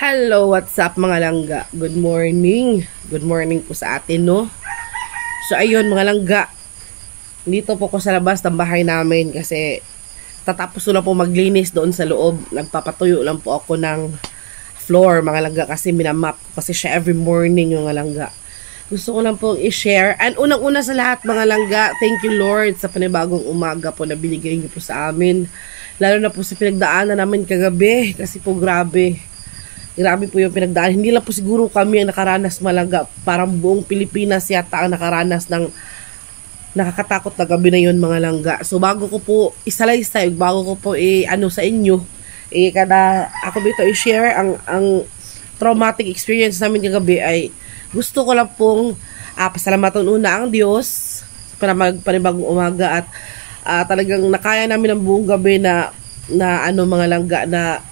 Hello, what's up mga langga? Good morning. Good morning po sa atin, no? So, ayun mga langga. Dito po ko sa labas ng bahay namin kasi tatapos ko na po maglinis doon sa loob. Nagpapatuyo lang po ako ng floor, mga langga, kasi minamap ko kasi siya every morning, mga langga. Gusto ko lang po i-share. And unang-una sa lahat, mga langga, thank you Lord sa panibagong umaga po na binigay niyo po sa amin. Lalo na po sa pinagdaanan namin kagabi kasi po grabe. Grabe po yung pinagdaan. Hindi lang po siguro kami ang nakaranas, malangga. Parang buong Pilipinas yata ang nakaranas ng nakakatakot na gabi na yun, mga langga. So bago ko po isalaysay, bago ko po ano sa inyo, kada ako dito i-share ang traumatic experience namin kagabi, ay gusto ko lang pong pasalamatan una ang Diyos para magpanibagong umaga at talagang nakaya namin ang buong gabi na ano, mga langga, na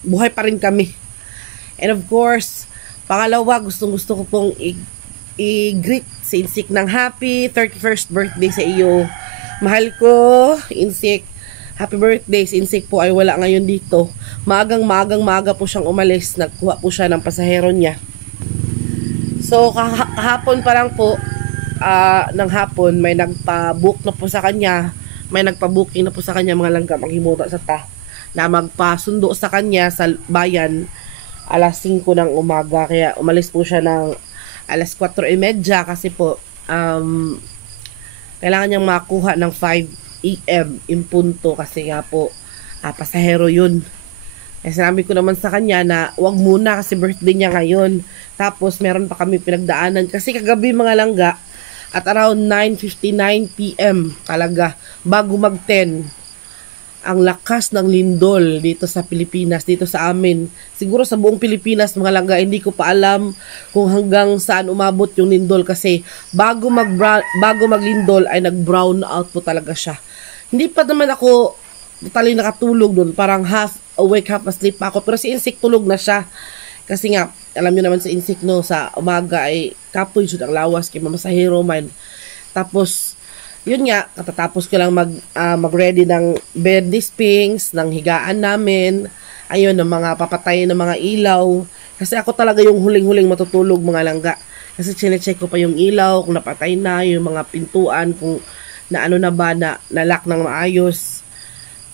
buhay pa rin kami. And of course, pangalawa, gusto ko pong i-greet si Insik ng happy 31st birthday sa iyo. Mahal ko, Insik. Happy birthday. Si Insik po ay wala ngayon dito. Maaga po siyang umalis. Nagkuha po siya ng pasahero niya. So, kahapon pa lang po, ng hapon, may nagpa-book na po sa kanya. May nagpa-booking na po sa kanya, mga langga, maghimuta sa na magpasundo sa kanya sa bayan alas 5 ng umaga. Kaya umalis po siya ng alas 4:30 kasi po kailangan niyang makuha ng 5 AM in punto kasi nga po pasahero yun. Kaya sinabi ko naman sa kanya na wag muna kasi birthday niya ngayon. Tapos meron pa kami pinagdaanan kasi kagabi, mga langga, at around 9:59 PM talaga bago mag 10, ang lakas ng lindol dito sa Pilipinas, dito sa amin. Siguro sa buong Pilipinas, mga langga, hindi ko pa alam kung hanggang saan umabot yung lindol kasi bago maglindol ay nag-brown out po talaga siya. Hindi pa naman ako totally nakatulog doon. Parang half awake, half asleep pa ako. Pero si Insik tulog na siya. Kasi nga, alam niyo naman si Insik, no, sa umaga ay kapoy jud ang lawas kay mamasahero man. Tapos yun nga, katatapos ko lang mag-ready ng bed dispings, ng higaan namin, ayun, ng mga papatay ng mga ilaw. Kasi ako talaga yung huling-huling matutulog, mga langga. Kasi chinecheck ko pa yung ilaw, kung napatay na, yung mga pintuan, kung na ano na ba, na lock ng maayos.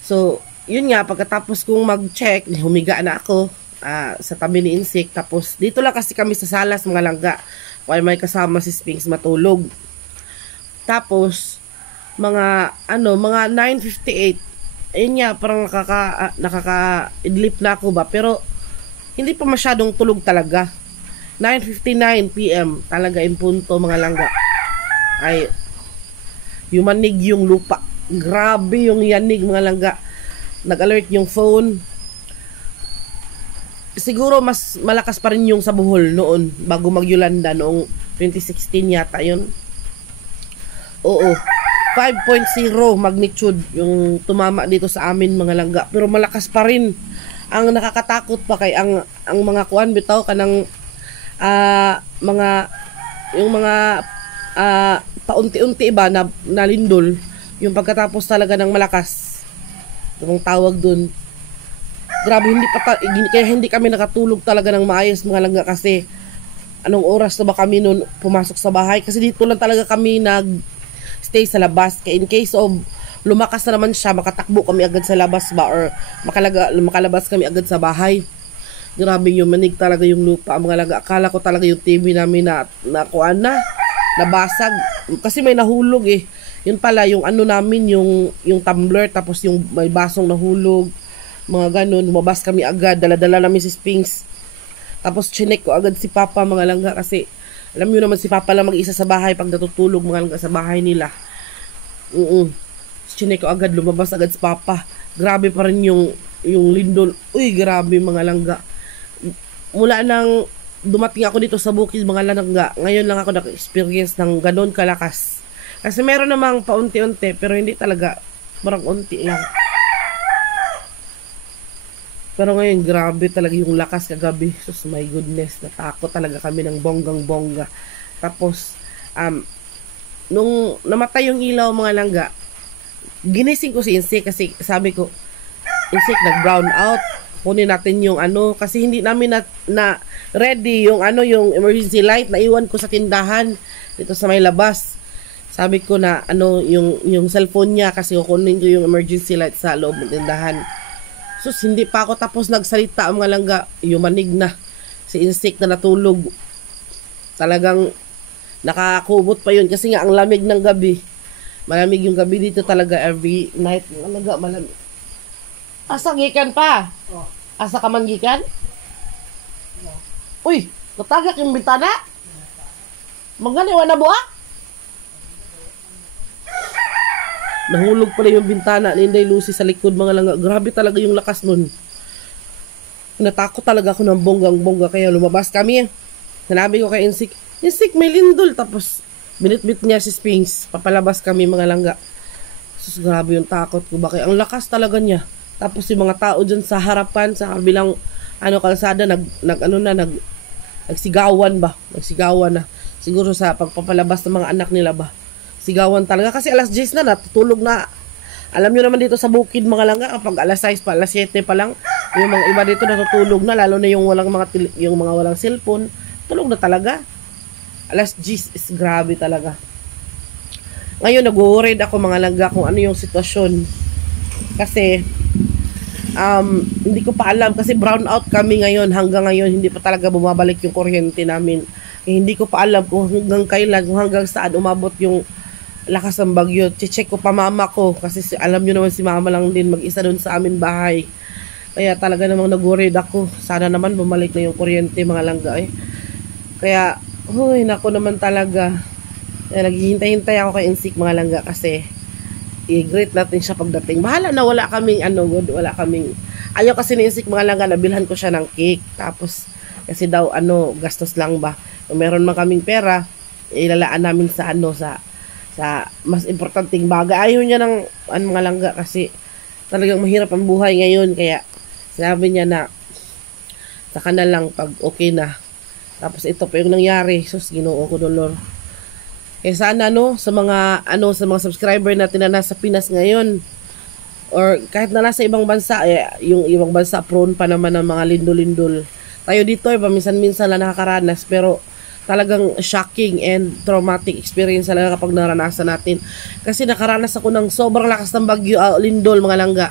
So, yun nga, pagkatapos kong mag-check, humiga na ako sa tabi ni Insik. Tapos, dito lang kasi kami sa salas, mga langga. While may kasama si Sphinx matulog. Tapos, mga 9:58, ayun nga, parang nakaka-idlip na ako ba, pero hindi pa masyadong tulog talaga. 9:59 PM talaga in punto, mga langga, ay yumanig yung lupa. Grabe yung yanig, mga langga. Nag-alert yung phone. Siguro mas malakas pa rin yung sa Bohol noon bago mag-Yolanda noong 2016 yata yun. Oo, 5.0 magnitude yung tumama dito sa amin, mga langga. Pero malakas pa rin. Ang nakakatakot pa kay ang mga kuan bitaw kanang mga yung mga paunti-unti ba na lindol, yung pagkatapos talaga ng malakas. Yung tawag dun. Grabe, kaya hindi kami nakatulog talaga ng maayos, mga langga, kasi anong oras na ba kami noon pumasok sa bahay, kasi dito lang talaga kami stay sa labas. Kaya in case of lumakas na naman siya, makatakbo kami agad sa labas ba, or makalabas kami agad sa bahay. Grabe yung manig talaga yung lupa, mga laga. Akala ko talaga yung TV namin nakuan na, nabasag. Kasi may nahulog eh. Yun pala, yung ano namin, yung tumbler, tapos yung may basong nahulog. Mga ganun, lumabas kami agad. Dala-dala namin si Sphinx. Tapos chinek ko agad si Papa, mga langga, kasi alam nyo naman si Papa lang mag-isa sa bahay pag natutulog, mga langga, sa bahay nila. Chinek ko agad, lumabas agad si Papa. Grabe pa rin yung lindol. Uy, grabe, mga langga. Mula nang dumating ako dito sa bukid, mga langga, ngayon lang ako naka-experience ng ganon kalakas. Kasi meron namang paunti-unti, pero hindi talaga, parang unti lang. Pero ngayon, grabe talaga yung lakas kagabi. Sus, my goodness, natakot talaga kami ng bonggang-bongga. Tapos, nung namatay yung ilaw, mga langga, ginising ko si Insik kasi sabi ko, Insik, nag-brown out. kunin natin yung ano, kasi hindi namin na ready yung ano, yung emergency light na iwan ko sa tindahan dito sa may labas. Sabi ko na ano, yung cellphone niya, kasi kukunin ko yung emergency light sa loob ng tindahan. Sus, hindi pa ako tapos nagsalita mga langga, yumanig na si insect na natulog. Talagang nakakubot pa yun kasi nga ang lamig ng gabi. Malamig yung gabi dito talaga every night. Talaga malamig. Asa gikan pa? Asa ka man gikan? Uy, natagak yung bintana? Maganiwa na buha? Nahulog pala yung bintana ni Inday Lucy sa likod mga langga. Grabe talaga yung lakas nun. Natakot talaga ako ng bonggang-bongga kaya lumabas kami. Sinabi ko kay Insik, Insik may lindol. Tapos binitbit niya si Sphinx. Papalabas kami mga langga. Sus, grabe yung takot ko. Bakit? Ang lakas talaga niya. Tapos yung mga tao dyan sa harapan, sa kabilang kalsada, nagsigawan ba? Nagsigawan na. Siguro sa pagpapalabas ng mga anak nila ba? Sigawan talaga. Kasi alas 10 na, natutulog na. Alam nyo naman dito sa bukid mga langga, kapag alas 6 pa, alas 7 pa lang, yung mga iba dito natutulog na, lalo na yung mga walang cellphone, tulog na talaga. Alas 10 is grabe talaga. Ngayon, nag-worried ako mga langga kung ano yung sitwasyon. Kasi, hindi ko pa alam kasi brown out kami ngayon, hanggang ngayon hindi pa talaga bumabalik yung kuryente namin. Hindi ko pa alam kung hanggang kailan, kung hanggang saan umabot yung lakas ng bagyo. Check ko pa mama ko kasi alam nyo naman si mama lang din mag-isa doon sa amin bahay. Kaya talaga namang nag-worried ako. Sana naman bumalik na yung kuryente mga langga eh. Kaya, nako naman talaga. Kaya naghihintay-hintay ako kay Insik mga langga kasi i-greet natin siya pagdating. Bahala na wala kaming wala kaming. Ayaw kasi ni Insik mga langga, nabilhan ko siya ng cake. Tapos, kasi daw gastos lang ba. Kung meron man kaming pera, ilalaan namin sa sa mas importanteng bagay. Ayaw niya ng mga langga kasi talagang mahirap ang buhay ngayon. Kaya, sabi niya na saka na lang pag okay na. Tapos ito pa yung nangyari. Sus, Ginoo ko dolor. Eh sana sa mga sa mga subscriber natin na nasa Pinas ngayon or kahit na nasa ibang bansa, yung ibang bansa prone pa naman ng mga lindol-lindol. Tayo dito paminsan-minsan lang nakakaranas pero talagang shocking and traumatic experience talaga kapag naranasan natin. Kasi nakaranas ako ng sobrang lakas ng bagyo, lindol mga langga.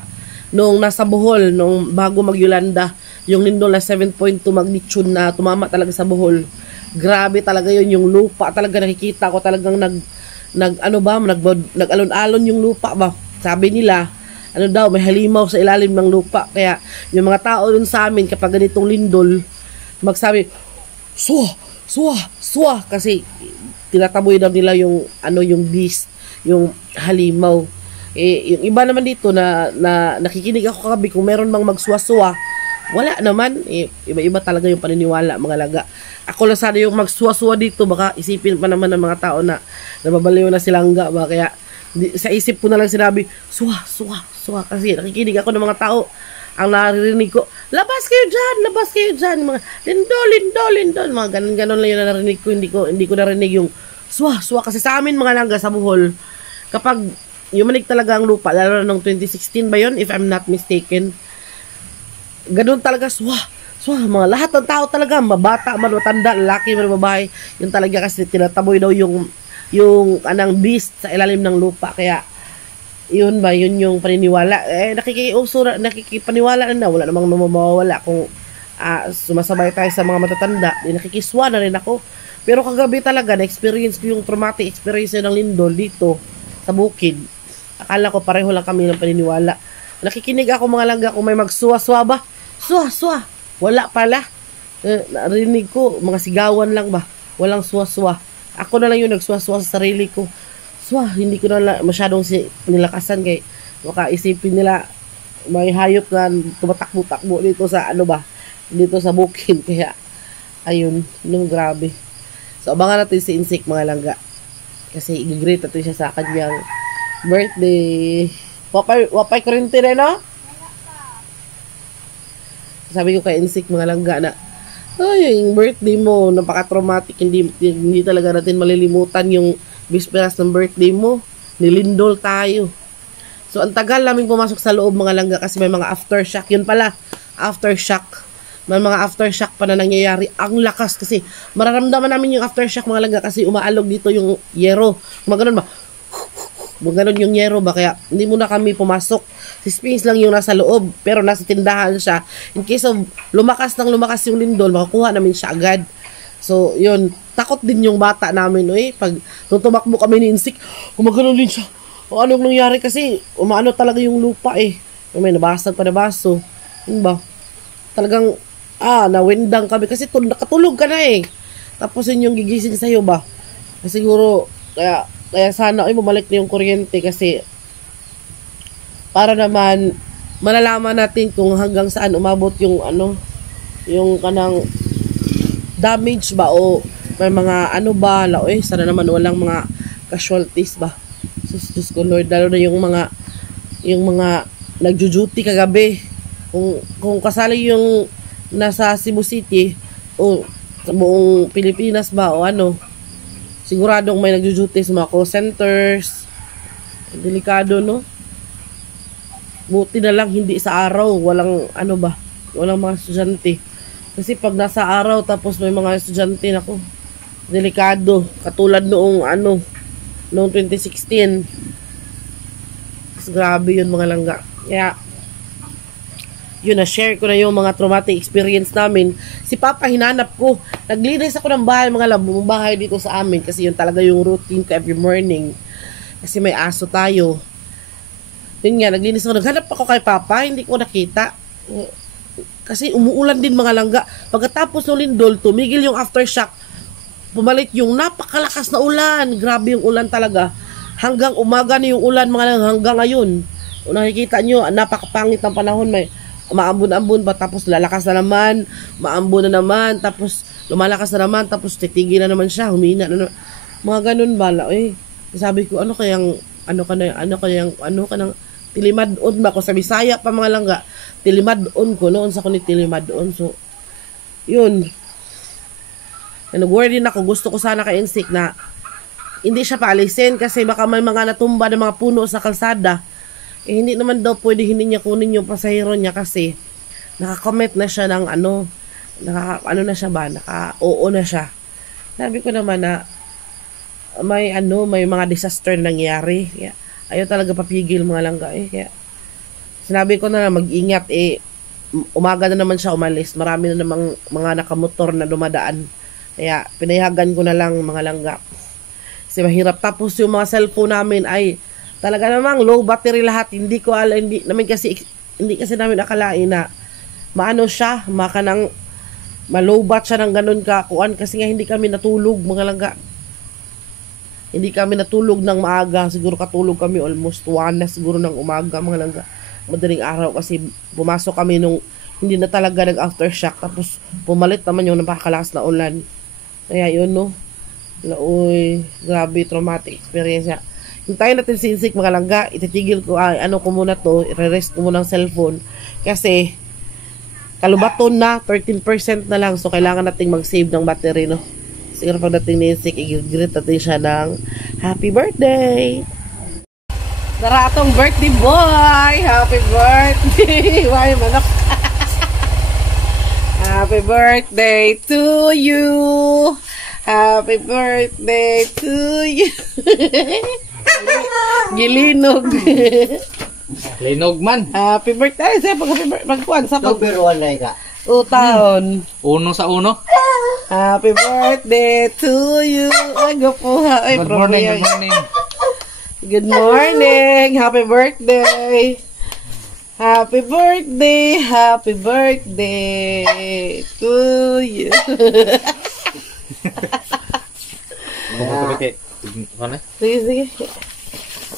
Nung nasa Bohol, nung bago mag-Yolanda, yung lindol na 7.2 magnitude na tumama talaga sa Bohol. Grabe talaga yun, yung lupa talaga nakikita ko talagang nag-alon-alon yung lupa ba. Sabi nila, may halimaw sa ilalim ng lupa. Kaya yung mga tao dun sa amin kapag ganitong lindol, magsabi, suwa, kasi tinataboy daw nila yung beast, yung halimaw. Yung iba naman dito na nakikinig ako kagabi kung meron mang magsuwa-suwa, wala naman. Iba-iba talaga yung paniniwala mga laga. Ako lang sana yung magsuwa-suwa dito, baka isipin pa naman ng mga tao na nababaliw na silangga ba. Kaya sa isip ko na lang sinabi, suwa. Kasi nakikinig ako ng mga tao. Ang naririnig ko, labas kayo dyan. Mga lindol. Mga ganon lang yung narinig ko. Hindi ko narinig yung suwa. Kasi sa amin mga langga sa Bohol, kapag yumanig talaga ang lupa, lalo na ng 2016 ba yun, if I'm not mistaken, ganun talaga, suwa, mga lahat ng tao talaga, mabata, man, matanda, lalaki, man, babae, yun talaga kasi tinataboy daw yung beast sa ilalim ng lupa. Kaya yun yung paniniwala. Nakikipaniwala na wala namang mawawala kung sumasabay tayo sa mga matatanda. Nakikiswa na rin ako. Pero kagabi talaga na-experience ko yung traumatic experience ng lindol dito sa bukid. Akala ko pareho lang kami ng paniniwala. Nakikinig ako mga langga kung may magsuwa-suwa ba. Suwa. Wala pala. Narinig ko, mga sigawan lang ba. Walang suwa-suwa. Ako na lang yung nagsuwa-suwa sa sarili ko. Suwa, hindi ko na masyadong nilakasan kay baka isipin nila may hayop na tumatakbo-takbo dito sa dito sa bukid. Kaya, ayun, grabe. So, abangan natin si Insik mga langga. Kasi i-greet natin siya sa kanyang birthday. Wapay kurente na, no? Sabi ko kay Insik mga langga na, yung birthday mo, napaka-traumatic, hindi talaga natin malilimutan yung bisperas ng birthday mo. Nilindol tayo. So, ang tagal namin pumasok sa loob mga langga kasi may mga aftershock. Yun pala, aftershock. May mga aftershock pa na nangyayari. Ang lakas kasi. Mararamdaman namin yung aftershock mga langga kasi umaalog dito yung yero. Mga ganun ba? Mga ganun yung yero ba? Kaya hindi muna kami pumasok. Si Sphinx lang yung nasa loob. Pero nasa tindahan siya. In case of lumakas yung lindol, makakuha namin siya agad. So, yun. Takot din yung bata namin. Pag nung tumakbo kami ni Insik, gumagano din siya. O anong nangyari kasi, umaano talaga yung lupa May nabasag pa na baso. Yun ba? Talagang, nawindang kami kasi nakatulog ka na Tapos yun yung gigising sa'yo ba? Siguro, kaya sana bumalik na yung kuryente kasi para naman malalaman natin kung hanggang saan umabot yung yung kanang damage ba o may mga ba sana naman walang mga casualties ba. Sus ko Lord, lalo na yung mga nagjo-duty kagabi. Kung kasali yung nasa Cebu City o sa buong Pilipinas ba o siguradong may nagjo-duty sa mga call centers. Delikado buti na lang hindi sa araw, walang walang mga estudyante. Kasi pag nasa araw tapos may mga estudyante, delikado. Katulad noong 2016. Mas grabe yun mga langga. Kaya yun, na-share ko na yung mga traumatic experience namin. Si Papa, hinanap ko. Naglinis ako ng bahay, mga labong bahay dito sa amin. Kasi yun talaga yung routine ko every morning. Kasi may aso tayo. Yun nga, naglinis ako. Naghanap ako kay Papa, hindi ko nakita. Kasi umuulan din mga langga. Pagkatapos ng lindol, tumigil yung aftershock. Pumalit yung napakalakas na ulan. Grabe yung ulan talaga. Hanggang umaga na yung ulan mga langga, hanggang ngayon. Kung nakikita nyo, napakapangit ng panahon. May maambon-ambon ba, tapos lalakas na naman, maambon na naman, tapos lumalakas na naman, tapos titigil na naman siya, humina na naman. Mga ganun bala. Sabi ko, ano kayang tilimad-on ba ko sa Bisaya pa mga langga, tilimad-on ko noon sa kunin tilimad-on. So yun, nag-worry din ako. Gusto ko sana kay Insik na hindi siya paalisin kasi baka may mga natumba ng mga puno sa kalsada. Hindi naman daw pwede hindi niya kunin yung pasahero niya kasi nakakommit na siya ng naka-oo na siya. Sabi ko naman na may mga disaster na nangyari. Kaya ayaw talaga papigil mga langga Kaya sinabi ko na mag-ingat umaga na naman siya umalis. Marami na namang mga nakamotor na dumadaan. Kaya pinayagan ko na lang mga langga. Kasi mahirap. Tapos yung mga cellphone namin ay talaga namang low battery lahat. Hindi kasi namin akalain na maano siya, ma-low bat siya ng ganun kakuan kasi nga hindi kami natulog mga langga. Hindi kami natulog ng maaga. Siguro katulog kami almost 1 na siguro ng umaga mga langga. Madaling araw kasi pumasok kami nung hindi na talaga nag-aftershock. Tapos pumalit naman yung napakalakas na ulan. Kaya yun grabe traumatic experience niya. Hintayin natin si Insik mga langga. Ititigil ko, ko muna to. I-rest ko muna ang cellphone. Kasi, kalubaton na. 13% na lang. So, kailangan nating mag-save ng battery, Siguro pagdating ni Insik, i-greet natin siya ng happy birthday! Tara atong birthday boy! Happy birthday! Why, manok? Happy birthday to you! Happy birthday to you! Gilinog. Linog man. Happy birthday. Sa pagkuan sa Number 1 na ka. Taon. 1 sa 1. Happy birthday to you. Ay, gapuha. Ay, good morning, good morning. Good morning. Happy birthday. Happy birthday. Happy birthday to you. Sige.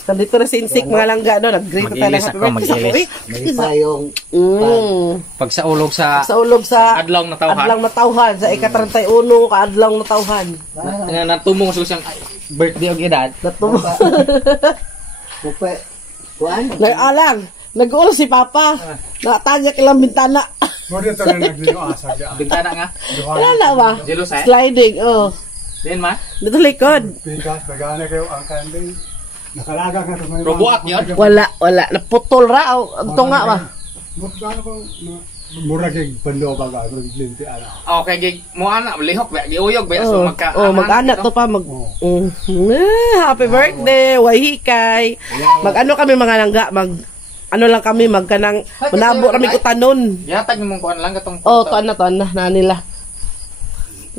Nandito na si Insik mga langga, nag-greet na tayo ng happy birthday. May payong pag sa ulog sa adlaw na tawhan sa ika-31 kaadlaw na tawhan. Natumong sa siyang birthday og edad. Natumong. Pupe. Kuan? Nag-ulo si Papa. Nakatanya kilang bintana. Bintana nga. Wala ba? Sliding, Din ma? Dito likod. Bigas, bagana kayo ang kanding. Nakalaga ka sa mga... Robuat yun? Wala. Naputol ra. Ito nga ba? Gano ko, mura kay pando baga linti ala. Okay, gig mo ana lihok ba giuyog ba so magka. Mag-anak to pa happy birthday, wahikay. Mag-ano kami mga langga, ano lang kami magkanang manabo kami utanon. Yatag nimong kuan lang katong. Tuan na nila.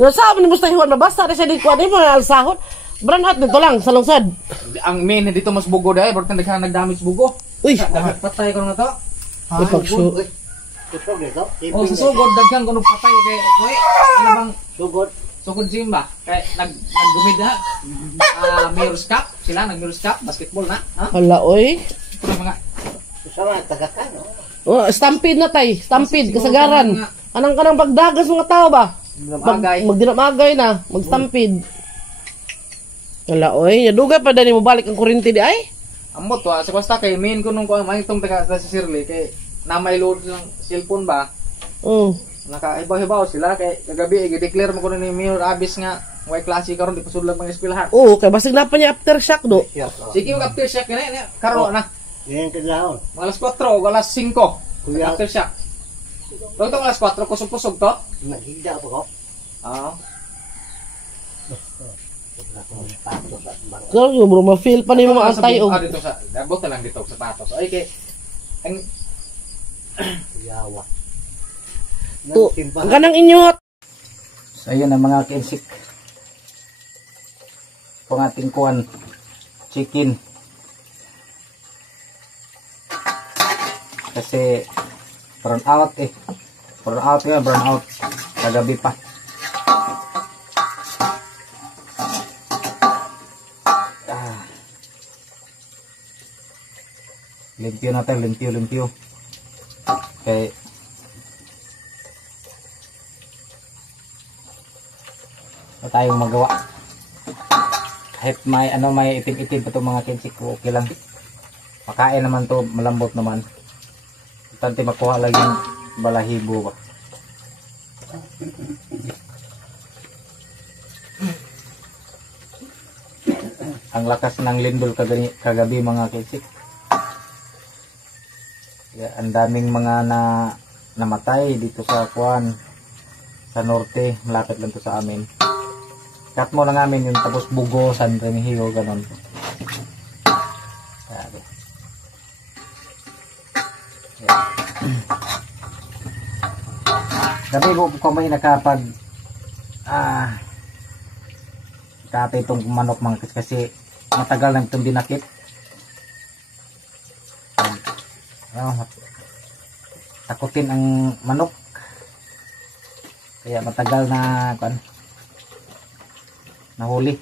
No sa mo musta hiwan mabasa sa di kuan mo sahod. Brand out dito lang sa lungsod. Ang main dito mas bugo dai, bro daghan nagdamage bugo. Uy, patay ko na to. ipagsu. Ito dito. Oh, sa sugod daghan ko patay kay oy, ano bang Sugod. sugod simba kay naggumid ha. Mirrors Cup sila Mirrors Cup basketball na, ha? Hala oy. Pero mga Sama tagakan. Stampede na tay, stampede kasagaran. Anang kanang pagdagas mga tao ba? Dinamagay. Magdinamagay na, mag-stampede. Wala oy, dugay pa dani mo balik ang kuryente di ay. amot wa sa basta kay main ko nung ko may itong taga sa Shirley kay na may load ng cellphone ba. Nakaibaw-ibaw sila kay kagabi i-declare mo ko ni Mayor Abis nga way klase karon di pasud lang mga eskwelahan. Kay basig na pa niya aftershock do. Sige yung aftershock na karon na. Yan kadlawon. Alas 4 o alas 5. Kuya. Aftershock. Pero itong alas 4 kusog-kusog to. Naghigda pa ko. Oo. Kaya yung bro, ma-feel pa ni mo maantay o. Dito sa, dabot na lang dito sa patos. Ay, kay, ang, Yawa. Ang kanang inyot. So ayun ang mga kinsik. Pang ating kuan chicken. Kasi brown out eh. Brown out yun, brown out. Kagabi pa. Limpyo natin, limpyo. Okay. Wala tayong magawa. Kahit may may itim-itim pa itong mga kinsik ko, okay lang. Makain naman to, malambot naman. Tante makuha lang yung balahibo ba. Ang lakas ng lindol kagabi mga kinsik. Ang daming mga namatay dito sa Kuan sa norte, malapit lang to sa amin. Cut mo lang namin yung tapos Bugo, San Remigio, ganon. Gabi ko may nakapag kate itong manok mga kasi matagal na itong dinakip. Takutin ang manok kaya matagal na nahuli.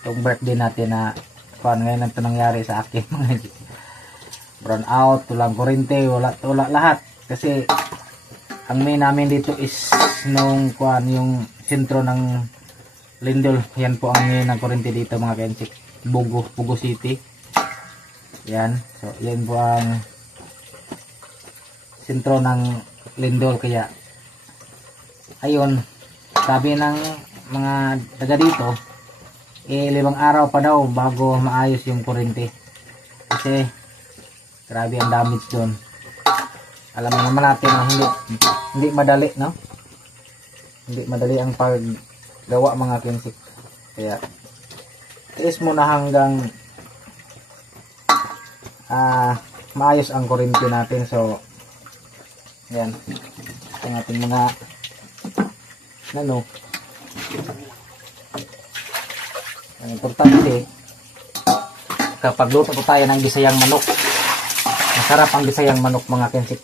Itong birthday natin na ngayon ito nangyari sa akin. Brown out, tulang kurente, wala lahat kasi ang main namin dito is nung yung sentro ng lindol. Yan po ang main ng kurente dito mga kensik. Bugo City. Yan, so yan po ang sentro ng lindol kaya ayun, sabi ng mga taga dito 5 araw pa daw bago maayos yung kuryente kasi grabe ang damage doon. Alam naman natin na hindi madali, no? Hindi madali ang paggawa mga kinsik kaya tiis muna hanggang maayos ang kuryente natin. So yan ang ating mga ang importante kapag luto po tayo ng gisayang manok, masarap ang gisayang manok mga kinsik.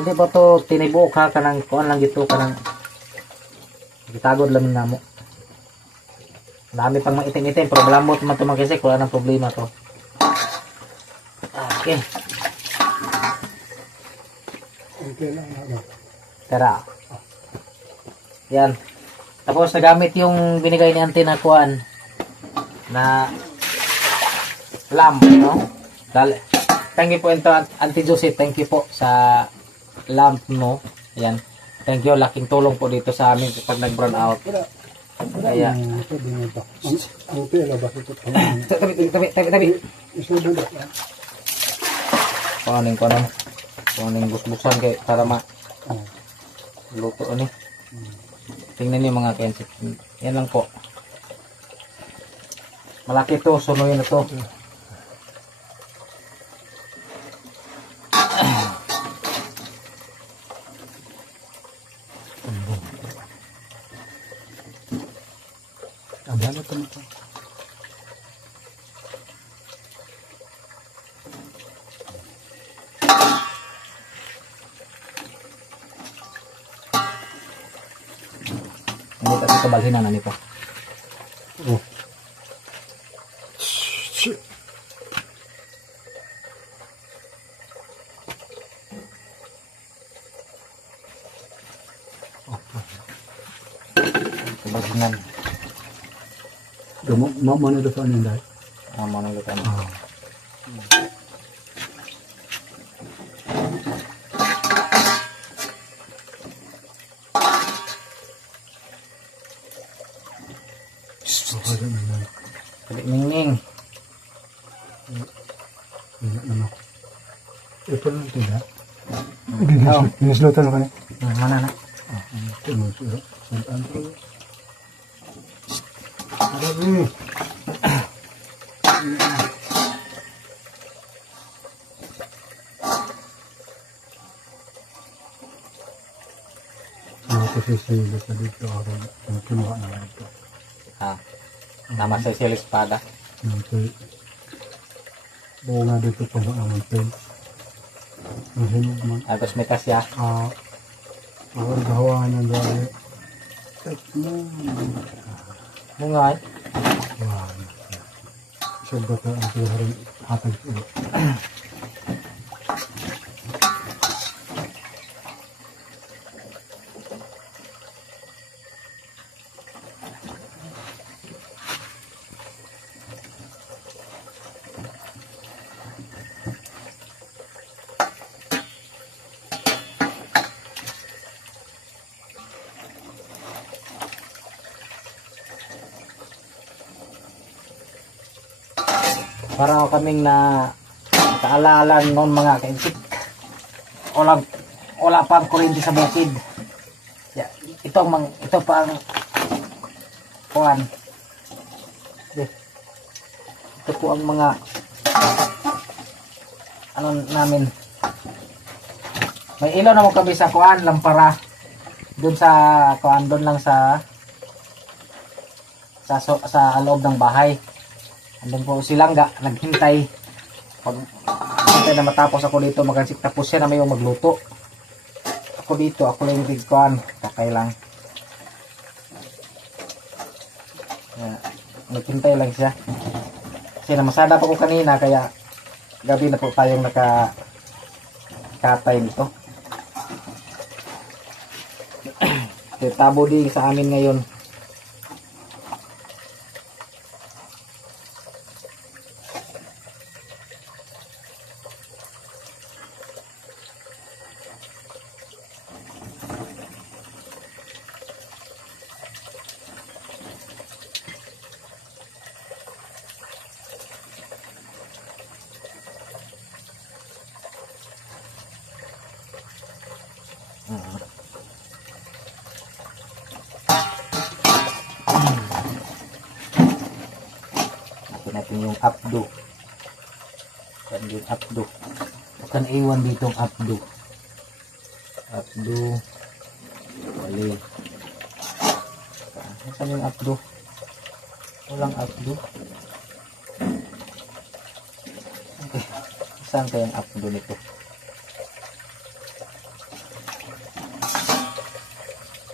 Hindi ba to tinibuok ha kanang kuan lang dito kanang gitagod lang na mo. Dami pang mga itim-itim pero malambot man to mga kinsik, wala nang problema to. Okay. Okay lang ano. Tara. Yan. Tapos nagamit yung binigay ni Auntie na kuan na lamp, no? Thank you po ito, Auntie Josie. Thank you po sa lamp, no? Yan. Thank you. Laking tulong po dito sa amin kapag nag-brown out. Kaya. Ang pera ba ito? Tabi. Isubo na. Paano yung kuan? Kung anong busbusan kay para ma luto ni. Tingnan niyo mga kensip. Yan lang po. Malaki to, sunuyin na to. Abala pa nito. Hindi kasi kabalhinan na nito. Oh. Kabalhinan. Mau na dapat ni dai. Amo na luto. Kali ningning. Ito lang tidak. Oh. Ginislutan ko ni. Mana na? Ito mo siya. Sundan ko. Ada ni. Kasi dito dito ako kinuha na lang ito. Nama sa sila espada. Okay. Bunga dito pa ba ang pen? Mahinog man. Tapos may kasya. Awal gawa na dahil. Mungay. Wah. Siya bata ang kailangan hatag ito. Para kaming na kaalala noon mga kainsip. Wala pa ang kuryente sa bukid. Ito pa ang kuwan. Ito po ang mga ano namin. May ilaw naman kami sa kuwan, lampara. Doon sa kuwan, doon lang sa loob ng bahay. Andun po silang naghintay. Pag hintay na matapos ako dito magansik, tapos siya na may magluto. Ako dito, ako lang yung tigkuhan. Kakay lang. Naghintay lang siya. Kasi namasada pa ko kanina, kaya gabi na po tayong nakatay nito. Kaya tabo din sa amin ngayon. Natin yung updo. Kan yung updo. Bukan iwan dito ang updo. Updo. Bali. Saan yung updo? Walang updo. Okay. Saan kayang updo nito?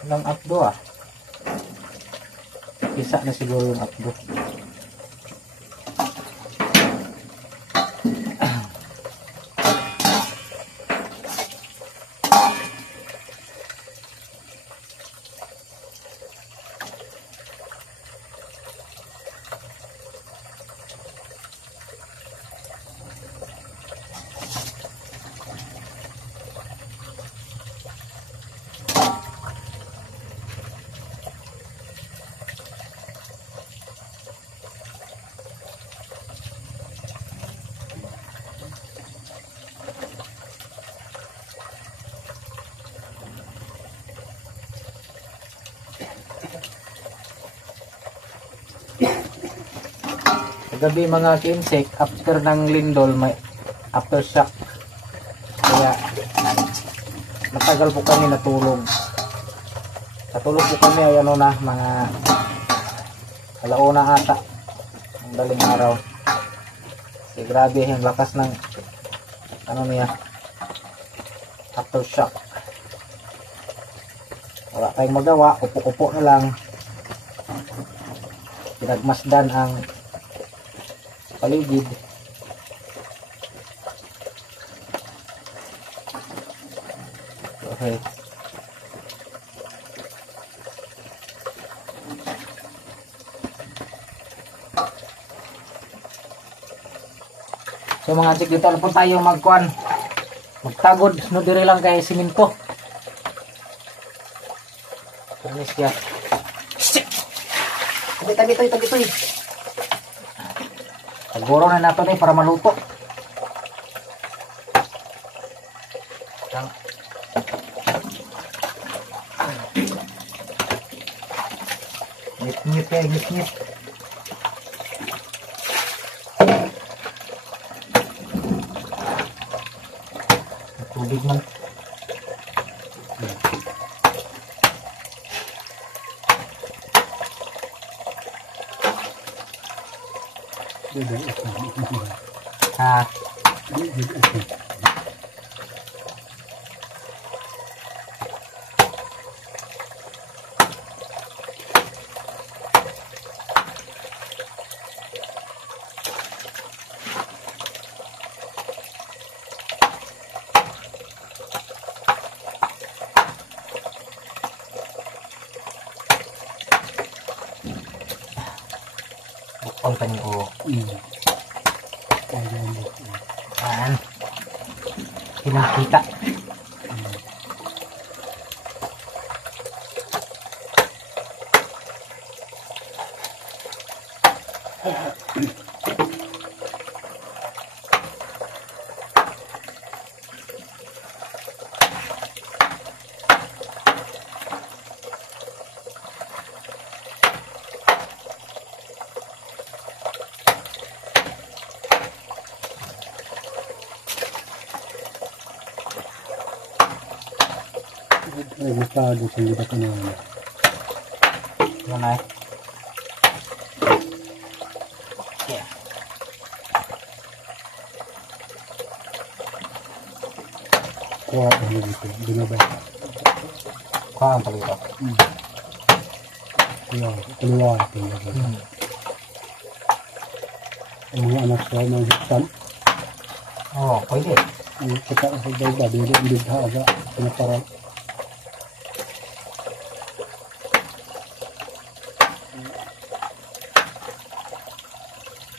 Walang updo ah. Isa na siguro yung updo. kagabi mga kinsek, after ng lindol, may aftershock. Kaya, matagal po kami natulog. Natulog po kami ay ano na, mga alauna ata. Ang daling araw. Kasi grabe, ang lakas ng ano niya, aftershock. Wala tayong magawa, upo-upo na lang. Pinagmasdan ang paligid. Okay. So mga chik, dito na po tayo magkuhan. Magtagod, no dire lang kay siminto. Panis ya. Tabi. Siguro na nato ni para maluto. Ngit-ngit. Tubig man. Ha. Bukong tani o. Yan. Pinakita. Ay, masyado sa libat na yan. Yan ay. Yeah. Kuha ko na dito. Binabay. Kuha ang palito. Kaya, kaliwa ito. Ang mga anak ko, mga hiktan. Oo, pwede. Kita sa iba, hindi haga. Pinaparang.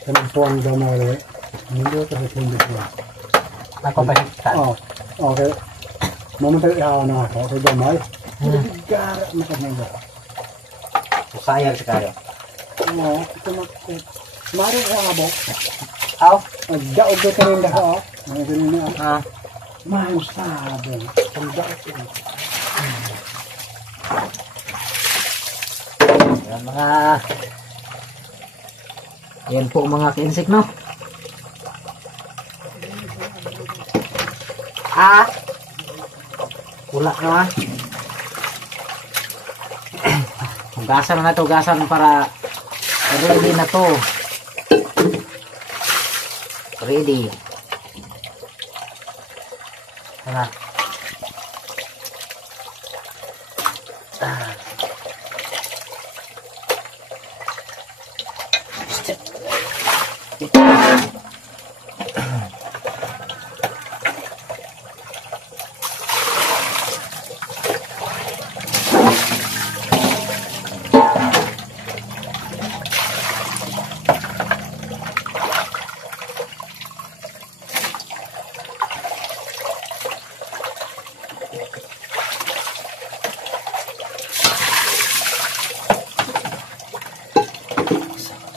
Kanang tuwang damari. Hindi ko sa hindi ko. Ako ba hiktan? Okay. Mamatay na ako. Okay, damay. Gara na kami ba? Sayang si kayo. Oo, ito na. Mari ka abo. Aw? Daog ko rin na ako. Mga ganun na. Ah. Mayos sabi. Ang daog ko. Yan mga... Yan po mga kinsik, no? Ah! Wala na. Hugasan na ito, hugasan para ready na to. Ready. Tara.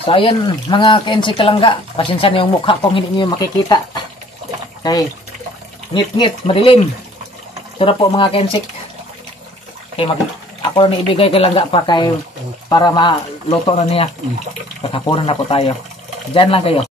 So ayan mga kinsik kalangga, pasensya na yung mukha kong hindi niyo makikita. Kay ngit-ngit, madilim. Ito na po mga kinsik. Kay ako na ibigay kalangga pa kay para maluto na niya. Kakapunan na po tayo. Diyan lang kayo.